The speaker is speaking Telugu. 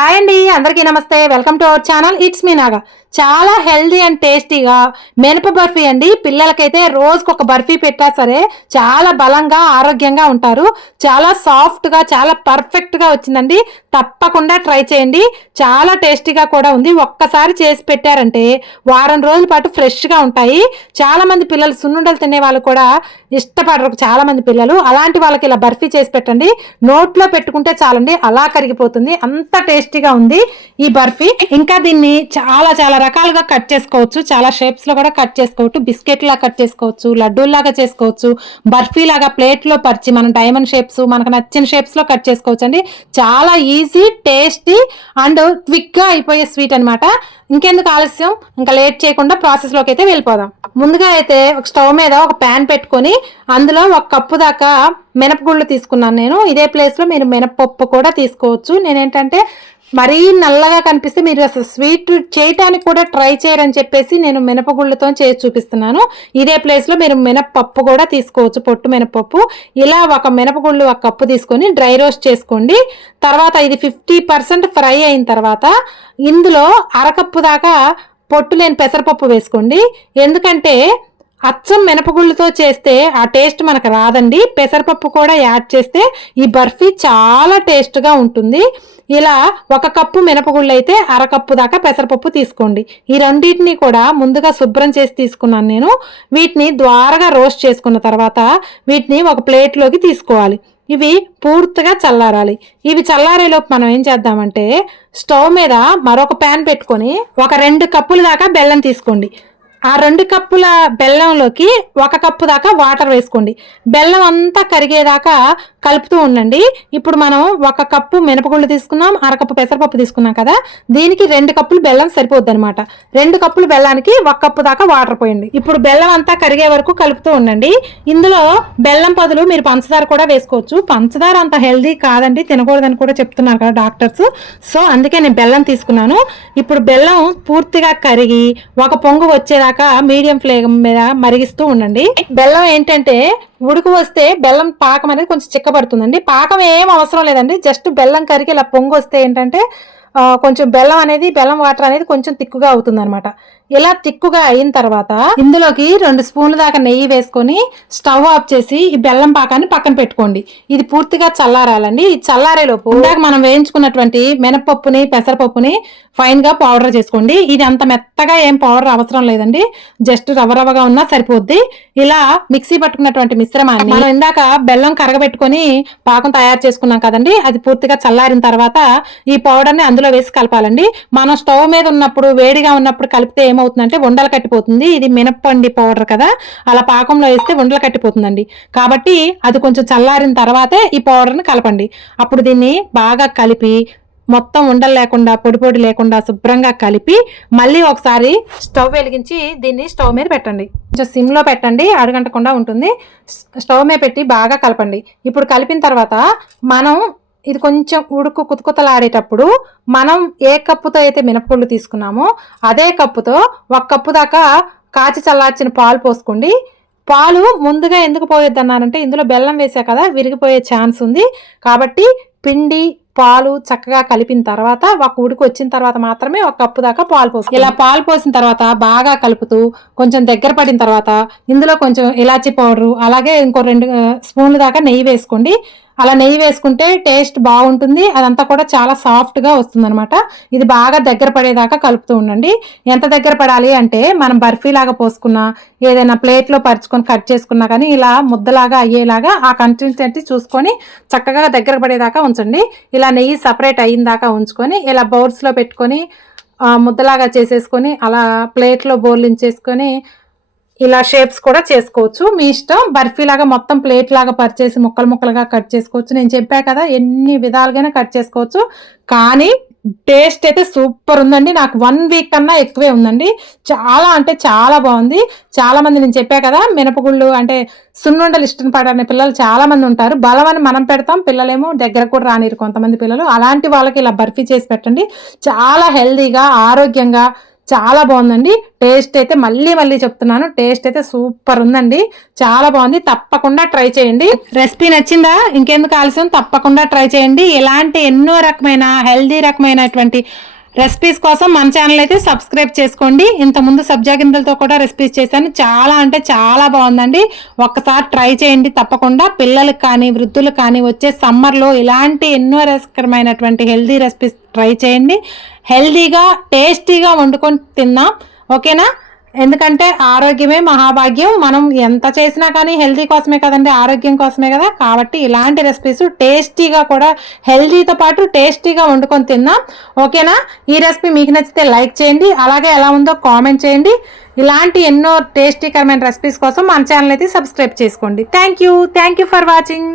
హాయ్ అండి అందరికీ నమస్తే. Welcome to our channel. It's me Naga. చాలా హెల్దీ అండ్ టేస్టీగా మినప బర్ఫీ అండి. పిల్లలకైతే రోజుకు ఒక బర్ఫీ పెట్టా సరే చాలా బలంగా ఆరోగ్యంగా ఉంటారు. చాలా సాఫ్ట్గా చాలా పర్ఫెక్ట్గా వచ్చిందండి. తప్పకుండా ట్రై చేయండి. చాలా టేస్టీగా కూడా ఉంది. ఒక్కసారి చేసి పెట్టారంటే వారం రోజుల పాటు ఫ్రెష్గా ఉంటాయి. చాలామంది పిల్లలు సున్నుండలు తినే వాళ్ళు కూడా ఇష్టపడరు చాలామంది పిల్లలు. అలాంటి వాళ్ళకి ఇలా బర్ఫీ చేసి పెట్టండి. నోట్లో పెట్టుకుంటే చాలండి. అలా కరిగిపోతుంది. అంత టేస్టీగా ఉంది ఈ బర్ఫీ. ఇంకా దీన్ని చాలా చాలా రకాలుగా కట్ చేసుకోవచ్చు. చాలా షేప్స్లో కూడా కట్ చేసుకోవచ్చు. బిస్కెట్ లాగా కట్ చేసుకోవచ్చు లడ్డూలాగా చేసుకోవచ్చు బర్ఫీ లాగా ప్లేట్లో పరిచి మనం డైమండ్ షేప్స్ మనకు నచ్చిన షేప్స్లో కట్ చేసుకోవచ్చు అండి చాలా ఈజీ టేస్టీ అండ్ క్విక్గా అయిపోయే స్వీట్ అన్నమాట. ఇంకెందుకు ఆలస్యం? ఇంకా లేట్ చేయకుండా ప్రాసెస్లోకి అయితే వెళ్ళిపోదాం. ముందుగా అయితే ఒక స్టవ్ మీద ఒక ప్యాన్ పెట్టుకొని అందులో ఒక కప్పు దాకా మినపగుళ్ళు తీసుకున్నాను నేను. ఇదే ప్లేస్లో మీరు మినపప్పు కూడా తీసుకోవచ్చు. నేనేంటంటే మరీ నల్లగా కనిపిస్తే మీరు అసలు స్వీట్ చేయటానికి కూడా ట్రై చేయరని చెప్పేసి నేను మినపగుళ్ళతో చేసి చూపిస్తున్నాను. ఇదే ప్లేస్లో మీరు మినపప్పు కూడా తీసుకోవచ్చు పొట్టు మినపప్పు. ఇలా ఒక మినపగుళ్ళు ఒక కప్పు తీసుకొని డ్రై రోస్ట్ చేసుకోండి. తర్వాత ఇది ఫిఫ్టీ పర్సెంట్ ఫ్రై అయిన తర్వాత ఇందులో అరకప్పు దాకా పొట్టు లేని పెసరపప్పు వేసుకోండి. ఎందుకంటే అచ్చం మినపగుళ్ళతో చేస్తే ఆ టేస్ట్ మనకు రాదండి. పెసరపప్పు కూడా యాడ్ చేస్తే ఈ బర్ఫీ చాలా టేస్ట్గా ఉంటుంది. ఇలా ఒక కప్పు మినపగుళ్ళు అయితే అరకప్పు దాకా పెసరపప్పు తీసుకోండి. ఈ రెండింటిని కూడా ముందుగా శుభ్రం చేసి తీసుకున్నాను నేను. వీటిని ద్వారగా రోస్ట్ చేసుకున్న తర్వాత వీటిని ఒక ప్లేట్లోకి తీసుకోవాలి. ఇవి పూర్తిగా చల్లారాలి. ఇవి చల్లారేలోపు మనం ఏం చేద్దామంటే స్టవ్ మీద మరొక ప్యాన్ పెట్టుకొని ఒక రెండు కప్పుల దాకా బెల్లం తీసుకోండి. ఆ రెండు కప్పుల బెల్లంలోకి ఒక కప్పు దాకా వాటర్ వేసుకోండి. బెల్లం అంతా కరిగేదాకా కలుపుతూ ఉండండి. ఇప్పుడు మనం ఒక కప్పు మినపగుళ్ళు తీసుకున్నాం అరకప్పు పెసరపప్పు తీసుకున్నాం కదా దీనికి రెండు కప్పులు బెల్లం సరిపోద్ది అనమాట రెండు కప్పులు బెల్లానికి ఒక కప్పు దాకా వాటర్ పోయండి. ఇప్పుడు బెల్లం అంతా కరిగే వరకు కలుపుతూ ఉండండి. ఇందులో బెల్లం పదులు మీరు పంచదార కూడా వేసుకోవచ్చు. పంచదార అంత హెల్దీ కాదండి తినకూడదని కూడా చెప్తున్నారు కదా డాక్టర్స్. సో అందుకే నేను బెల్లం తీసుకున్నాను. ఇప్పుడు బెల్లం పూర్తిగా కరిగి ఒక పొంగు వచ్చేదాకా మీడియం ఫ్లేమ్ మీద మరిగిస్తూ ఉండండి. బెల్లం ఏంటంటే ఉడుకు వస్తే బెల్లం పాకం అనేది కొంచెం చిక్కబడుతుందండి. పాకం ఏం అవసరం లేదండి. జస్ట్ బెల్లం కరిగి ఇలా పొంగు వస్తే ఏంటంటే కొంచెం బెల్లం అనేది బెల్లం వాటర్ అనేది కొంచెం తిక్కుగా అవుతుంది అనమాట ఇలా తిక్కుగా అయిన తర్వాత ఇందులోకి రెండు స్పూన్ల దాకా నెయ్యి వేసుకొని స్టవ్ ఆఫ్ చేసి ఈ బెల్లం పాకాన్ని పక్కన పెట్టుకోండి. ఇది పూర్తిగా చల్లారాలండి. ఈ చల్లారేలోపు ఇందాక మనం వేయించుకున్నటువంటి మినపప్పుని పెసరపప్పుని ఫైన్గా పౌడర్ చేసుకోండి. ఇది అంత మెత్తగా ఏం పౌడర్ అవసరం లేదండి. జస్ట్ రవ్వ రవ్వగా ఉన్నా సరిపోద్ది. ఇలా మిక్సీ పట్టుకున్నటువంటి మిశ్రమాన్ని మనం ఇందాక బెల్లం కరగబెట్టుకొని పాకం తయారు చేసుకున్నాం కదండి. అది పూర్తిగా చల్లారిన తర్వాత ఈ పౌడర్ని అందులో అందులో వేసి కలపాలండి. మనం స్టవ్ మీద ఉన్నప్పుడు వేడిగా ఉన్నప్పుడు కలిపితే ఏమవుతుందంటే ఉండలు కట్టిపోతుంది. ఇది మినప్పండి పౌడర్ కదా. అలా పాకంలో వేస్తే ఉండలు కట్టిపోతుందండి. కాబట్టి అది కొంచెం చల్లారిన తర్వాతే ఈ పౌడర్ని కలపండి. అప్పుడు దీన్ని బాగా కలిపి మొత్తం ఉండలు లేకుండా పొడి పొడి లేకుండా శుభ్రంగా కలిపి మళ్ళీ ఒకసారి స్టవ్ వెలిగించి దీన్ని స్టవ్ మీద పెట్టండి. కొంచెం సిమ్లో పెట్టండి. అడగంటకుండా ఉంటుంది. స్టవ్ మీద పెట్టి బాగా కలపండి. ఇప్పుడు కలిపిన తర్వాత మనం ఇది కొంచెం ఉడుకు కుతకుతలాడేటప్పుడు మనం ఏ కప్పుతో అయితే మినపగుళ్ళు తీసుకున్నామో అదే కప్పుతో ఒక కప్పు దాకా కాచి చల్లార్చిన పాలు పోసుకోండి. పాలు ముందుగా ఎందుకు పోయొద్దు అన్నారంటే ఇందులో బెల్లం వేసా కదా విరిగిపోయే ఛాన్స్ ఉంది. కాబట్టి పిండి పాలు చక్కగా కలిపిన తర్వాత ఒక ఉడికి వచ్చిన తర్వాత మాత్రమే ఒక కప్పు దాకా పాలు పోసి ఇలా పాలు పోసిన తర్వాత బాగా కలుపుతూ కొంచెం దగ్గర పడిన తర్వాత ఇందులో కొంచెం ఇలాచీ పౌడరు అలాగే ఇంకో రెండు స్పూన్లు దాకా నెయ్యి వేసుకోండి. అలా నెయ్యి వేసుకుంటే టేస్ట్ బాగుంటుంది. అదంతా కూడా చాలా సాఫ్ట్గా వస్తుందనమాట ఇది బాగా దగ్గర పడేదాకా కలుపుతూ ఉండండి. ఎంత దగ్గర పడాలి అంటే మనం బర్ఫీ లాగా పోసుకున్నా ఏదైనా ప్లేట్లో పరుచుకొని కట్ చేసుకున్నా కానీ ఇలా ముద్దలాగా అయ్యేలాగా ఆ కన్సిస్టెన్సీ చూసుకొని చక్కగా దగ్గర పడేదాకా ఉంచండి. ఇలా నెయ్యి సపరేట్ అయిన దాకా ఉంచుకొని ఇలా బౌల్స్లో పెట్టుకొని ముద్దలాగా చేసేసుకొని అలా ప్లేట్లో బోర్లించేసుకొని ఇలా షేప్స్ కూడా చేసుకోవచ్చు. మీ ఇష్టం. బర్ఫీ లాగా మొత్తం ప్లేట్ లాగా పరిచేసి ముక్కలు ముక్కలుగా కట్ చేసుకోవచ్చు. నేను చెప్పా కదా ఎన్ని విధాలుగానే కట్ చేసుకోవచ్చు. కానీ టేస్ట్ అయితే సూపర్ ఉందండి. నాకు వన్ వీక్ కన్నా ఎక్కువే ఉందండి. చాలా అంటే చాలా బాగుంది. చాలా మంది నేను చెప్పా కదా మినపగుళ్ళు అంటే సున్నుండలు ఇష్టం పడని పిల్లలు చాలా మంది ఉంటారు. బలమని మనం పెడతాం పిల్లలేమో దగ్గర కూడా రానిరు కొంతమంది పిల్లలు. అలాంటి వాళ్ళకి ఇలా బర్ఫీ చేసి పెట్టండి. చాలా హెల్దీగా ఆరోగ్యంగా చాలా బాగుందండి. టేస్ట్ అయితే మళ్ళీ మళ్ళీ చెప్తున్నాను. టేస్ట్ అయితే సూపర్ ఉందండి. చాలా బాగుంది. తప్పకుండా ట్రై చేయండి. రెసిపీ నచ్చిందా? ఇంకెందుకు ఆలస్యం? తప్పకుండా ట్రై చేయండి. ఇలాంటి ఎన్నో రకమైన హెల్దీ రకమైనటువంటి రెసిపీస్ కోసం మన ఛానల్ అయితే సబ్స్క్రైబ్ చేసుకోండి. ఇంతకుముందు సబ్జా గింజలతో కూడా రెసిపీస్ చేశాను. చాలా అంటే చాలా బాగుందండి. ఒక్కసారి ట్రై చేయండి తప్పకుండా. పిల్లలకు కానీ వృద్ధులకు కానీ వచ్చే సమ్మర్లో ఇలాంటి ఎన్నో రసకరమైనటువంటి హెల్దీ రెసిపీస్ ట్రై చేయండి. హెల్దీగా టేస్టీగా వండుకొని తిన్నాం ఓకేనా ఎందుకంటే ఆరోగ్యమే మహాభాగ్యం. మనం ఎంత చేసినా కానీ హెల్దీ కోసమే కదండి ఆరోగ్యం కోసమే కదా. కాబట్టి ఇలాంటి రెసిపీస్ టేస్టీగా కూడా హెల్దీతో పాటు టేస్టీగా వండుకొని తిందాం. ఓకేనా? ఈ రెసిపీ మీకు నచ్చితే లైక్ చేయండి అలాగే ఎలా ఉందో కామెంట్ చేయండి. ఇలాంటి ఎన్నో టేస్టీకరమైన రెసిపీస్ కోసం మన ఛానల్ అయితే సబ్స్క్రైబ్ చేసుకోండి. Thank you. Thank you for watching.